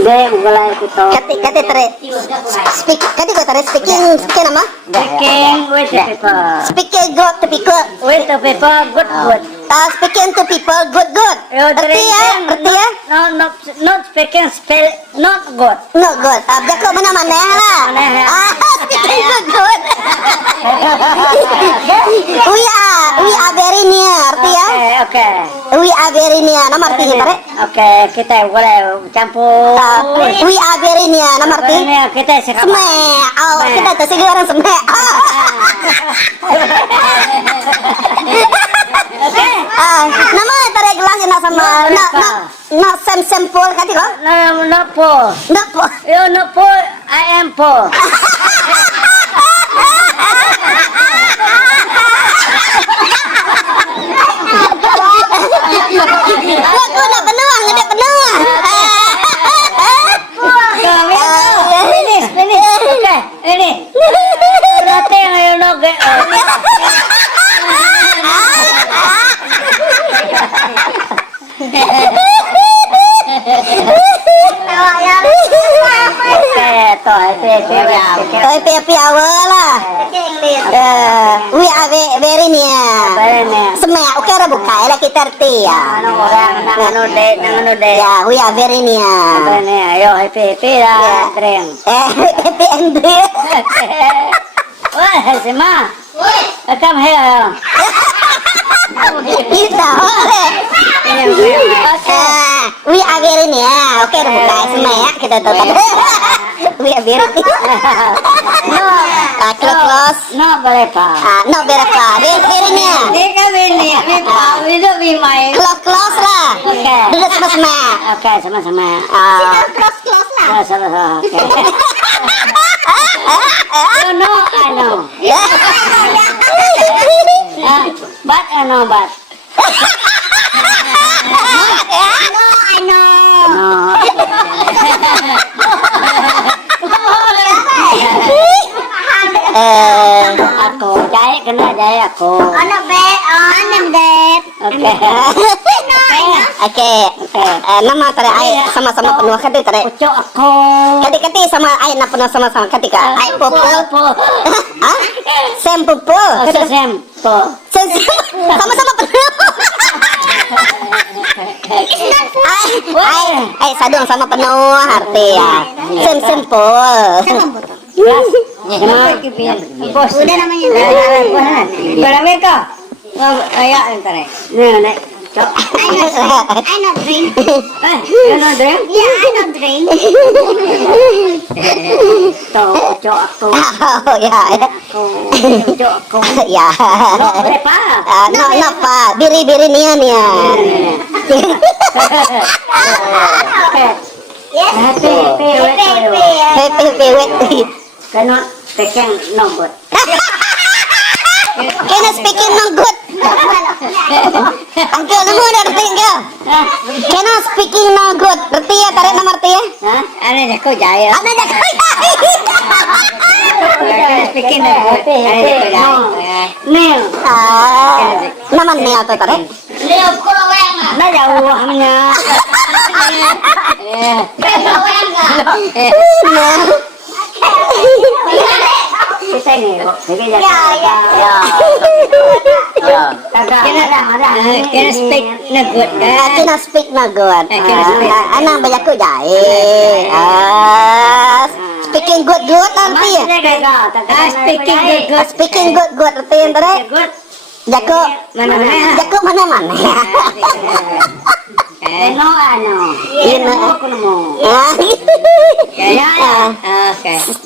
Deh, mulai kita. Kati tere. Kati ko tere speaking nama? Speaking with the people. Speaking good to people. With the people, good. Speaking to people good. Erti ya? Not speaking, spell not good. No good. Jako mana lah. Speaking good. We are very near. Erti ya? Okay. We are very near. Nama artinya tere? Okay, kita boleh campur. We are very near. Nama artinya? Kita sekarang. Semek. Kita tersegi orang semek. Okay. Nama tarik gelas nak sama nak sempol kati ko? No po. Nak po. You no po. I am po. Aku nak penuang, ada penuang. Finish. Okay. Ini. Nothing you know get. Lah. We are very near. Semek, oke ra buka lah kita arti ya. Nangano de. Ya, we are very near. Ayo happy lah, Treng. Happy ending. Wah, Sima. Come here. Kita. We are very near. Oke, ra buka semek kita tutup. We are very close. No, berapa? No berapa. Very near. Mereka ini, itu bimai. Close lah. Oke. Duduk sama-sama. Oke, sama-sama. Close lah. Sama-sama. Oke. You know, I know. But I know, but. No, I know. Aku jahit kena jahit aku. Anak bed. Oke. Oke. Nama tadi ai sama-sama penuh kati tadi. Ucok aku. Kati sama ai nak penuh sama-sama kati ka. Ai popo. Hah? Sempopo. Sempo. Sama-sama penuh. Ai sadung sama penuh arti ya. Sempol. Bos. Udah namanya. Berapa kau? Ayak entar. Nih. I not drink. You not drink? Yeah, I not drink. Ucok aku. Oh ya. Ucok aku. Ya. Berapa? No pa. Biri nia. Happy. Cannot speaking no good. Cannot speaking no good. Angkel nemu arti angkel. Cannot speaking no good. Arti ya tarik nama arti ya. Hah? Ana jago jaya. Ana jago. Speaking no good. Nil. Nama Nil atau tarik? Nil kurang. Nah jauh hamnya. Kita ini kok, Can speak no good. Can speak no good. Anak banyak ku jahit. Speaking good nanti. Speaking good arti antara. Jako mana.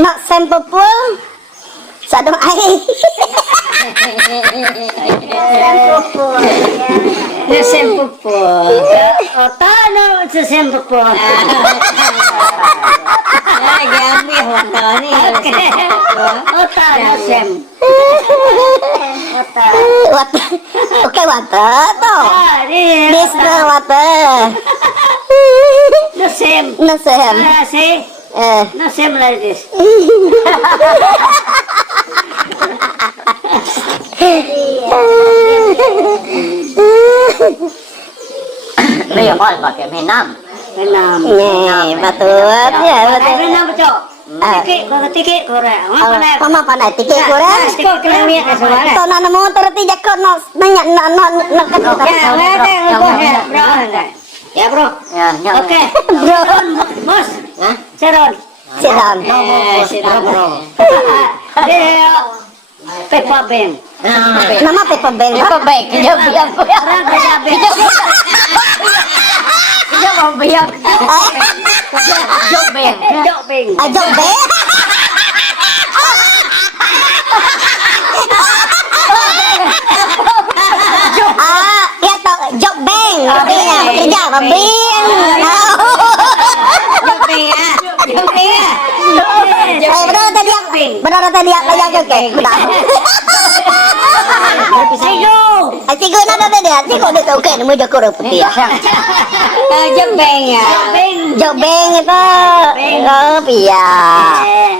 Nak sempol sadong ai. Sempol. Otano sempol. Gambi hoto ni. Otano sem. Oke water toh. This the water. No same. No same. No same like this. Bây giờ mọi bảo kiểm miền Nam. Việt Nam. Nè, Betul. Ya, betul. Ada nama cok. Tiket korek. Mama pandai tiket kurang. Tiket kelewat semua. Tahu nana motor tidak kau nanya kan. Ya bro. Oke. Bro. Bos. Seron. Siram. Seron bro. Dia Peppa Bang. Nama Peppa Bang. Peppa Bang. Orang kerja Bang. Jok Bang. Jok Bang. Jok Bang. Jok Bang. Ya tahu Jok Bang. Artinya bekerja apa Bang? Jok Bang ya. Jok Bang ya. Benar tadi aku yang oke. Benar. Tigo nada tadi. Tigo dia tahu kan mau jago putih. Jok Bang ya. Jok Bang itu. Oh iya.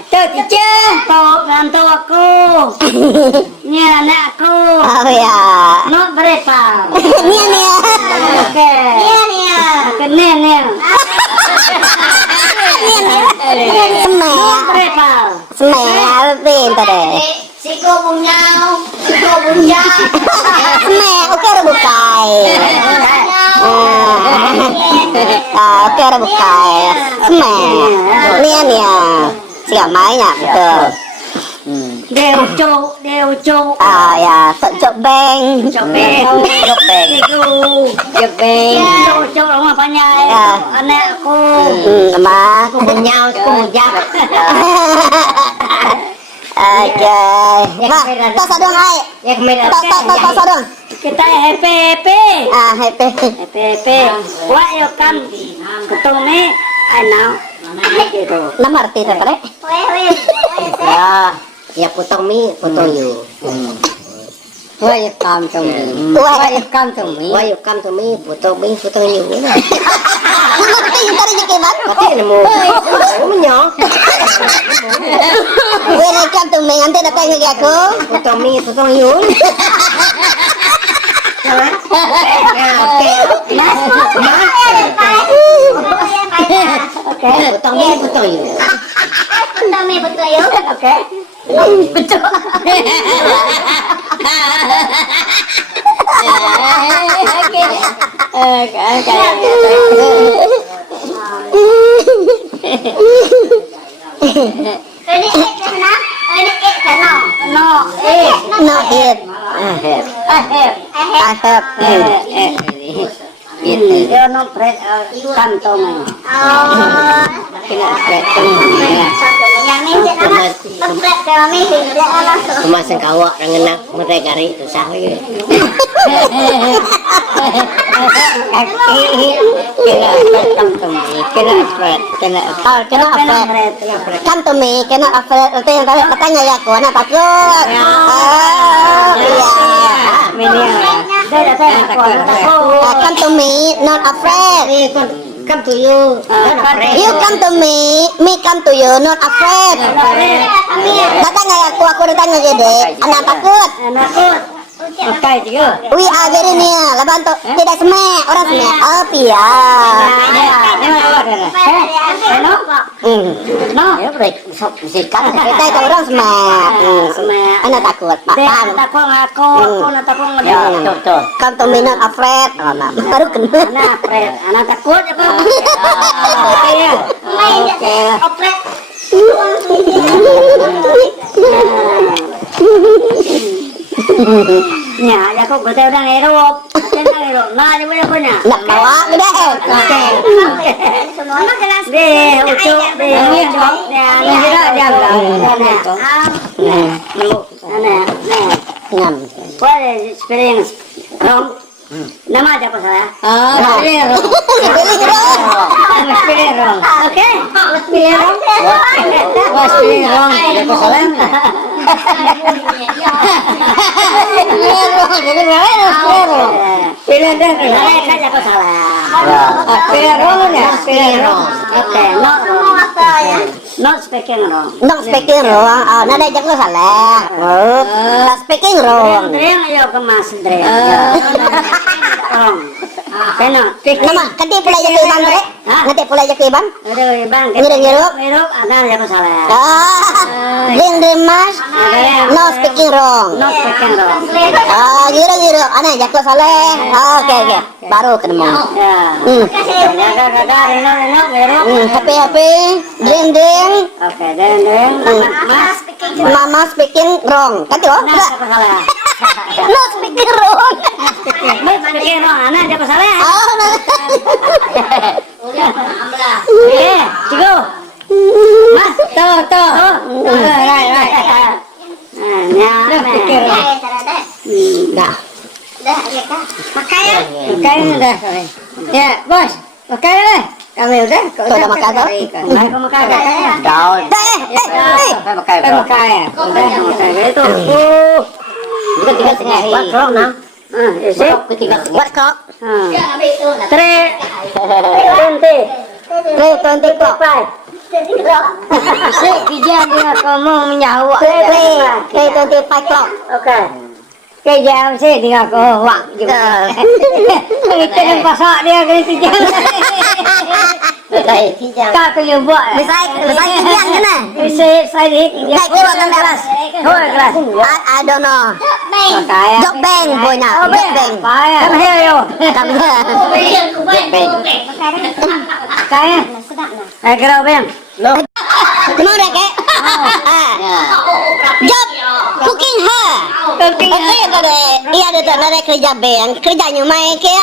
Tuh cice. Tuh ngantuk aku. Ini anakku. Oh iya. Not berapa. Nia. Oke. Nia. Nia. Semek. Berapa. Semek pintar deh. Siko bunyau. Semek oke rebukai. Oke rebukai. Semek. Nia. Siapa mainnya betul. Đều cục. Ya, Jok Bang. Jok Bang. Itu. Jok Bang. Cuk rumah banyak. Anakku. Ma. Bunyau, kujak. Oke. Ma, tos dong ai. Ya kemana? Tos dong. Kita happy. Happy. Happy. Wah, yo kan ketemu ni, anak. Gitu. Nama arti apa? Ya potong mi, potong you. Why you come to me? Why you come to me? Why you come to me? Potong mi, potong you. Ngerti tadi nyekeman? Pati nemu. Menyo. Welcome to me. Nanti datang lagi aku. Potong mi, potong you. Oke. Potong mi, potong you. Oke. Betul. No head. I have. Dia no pret kantong. Kemasan kawak dengan mereka hari itu sah lagi. Come to me, cannot afraid. Katanya ya aku anak takut. Come to me, not afraid. Come to you. You come to me come to you, not afraid. Datang ya aku datang gede. Anak takut. Apa itu? We are very near. Laban tu tidak semek, orang semek. Oh iya. No, ya break. Sikat. Kita itu orang semek. Anak takut. Pak. Takut aku takut ngedek. Betul. Come to me, not afraid. Baru kena. Anak takut apa? Oke. Nhà ya kok gue udah ngerok. Nah, dia boleh punya. Nak bawa gede. Oke. Semua kelas deh, ucuk deh. Dia kira dia Ngam. What is experience? Nama aja apa saya? Experience wrong. Oke. Experience wrong. Apa salah? Not speaking wrong. Not speaking wrong. Nada jangan salah. Not speaking wrong. Dreng ayo kemas dreng. Wrong. Kena. Nama kanti pula aja ke bang rek. Nanti pula aja ke bang. Aduh, bang. Ngirup. Ada yang salah. Ring mas. No speaking wrong. No speaking wrong. Ngirup. Ana jago saleh. Oke. Baru ketemu. Ya. Happy. Ding. Oke, deng. Mas. Mama speaking wrong. Kan tuh? Nah, siapa salah? No speaking wrong. Speaking wrong. Anak siapa salah? Oh, no. Cigo. Mas, tuh. Right. Nah, speaking wrong. Dah. Pakai udah. Ya, bos. Pakai deh. Kami udah. Kau udah makan tuh? Kau makan ya? Daun. Pakai ya. Udah makan itu. Kita tinggal setengah. What's wrong now? Is it? What clock? 3:20 clock. Dia ngomong menjawab. 3:25 clock. Oke. Cái dao xe thì có hoảng cái tên pasok dia cái jam. Kak ke yo buat. Besar kian kena. Saya dik. Naik kira kan kelas. Thôi kelas. I don't know. Pakai. Jok beng boy nak. Jok beng. Pakai. Come here yo. Come here. Pakai. Kerau beng. Mau dah ke? Job cooking her. Iya ada kerja beng. Kerjanya main ke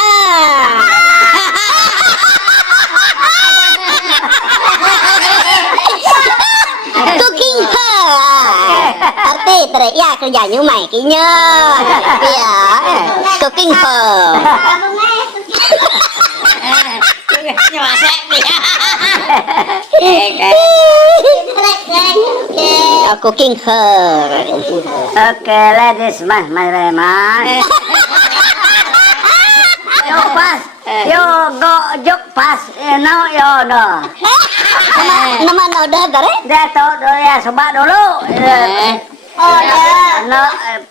cooking her. Arti tere ya kerjanya main kinya. Iya, cooking her. Cooking her. Oke, ladies mas. Yo pas. Yo go jok pas. No yo do. Nama udah dare? Dia tahu dulu ya, coba dulu. Oh ya. No,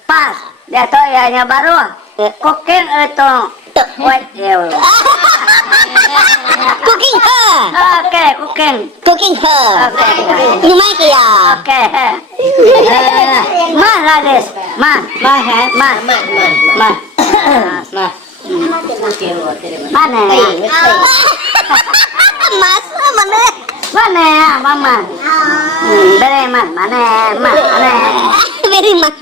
pas. Dia tahu ya nya baru. Cooking itu. Wait, ya. Cooking her. Oke, cooking. Cooking her. Oke. Nyumai kia. Oke. Mas ladies. Mas. Mana? Mas, mana? Mana ya, mama? Beri mas, mana? Very much.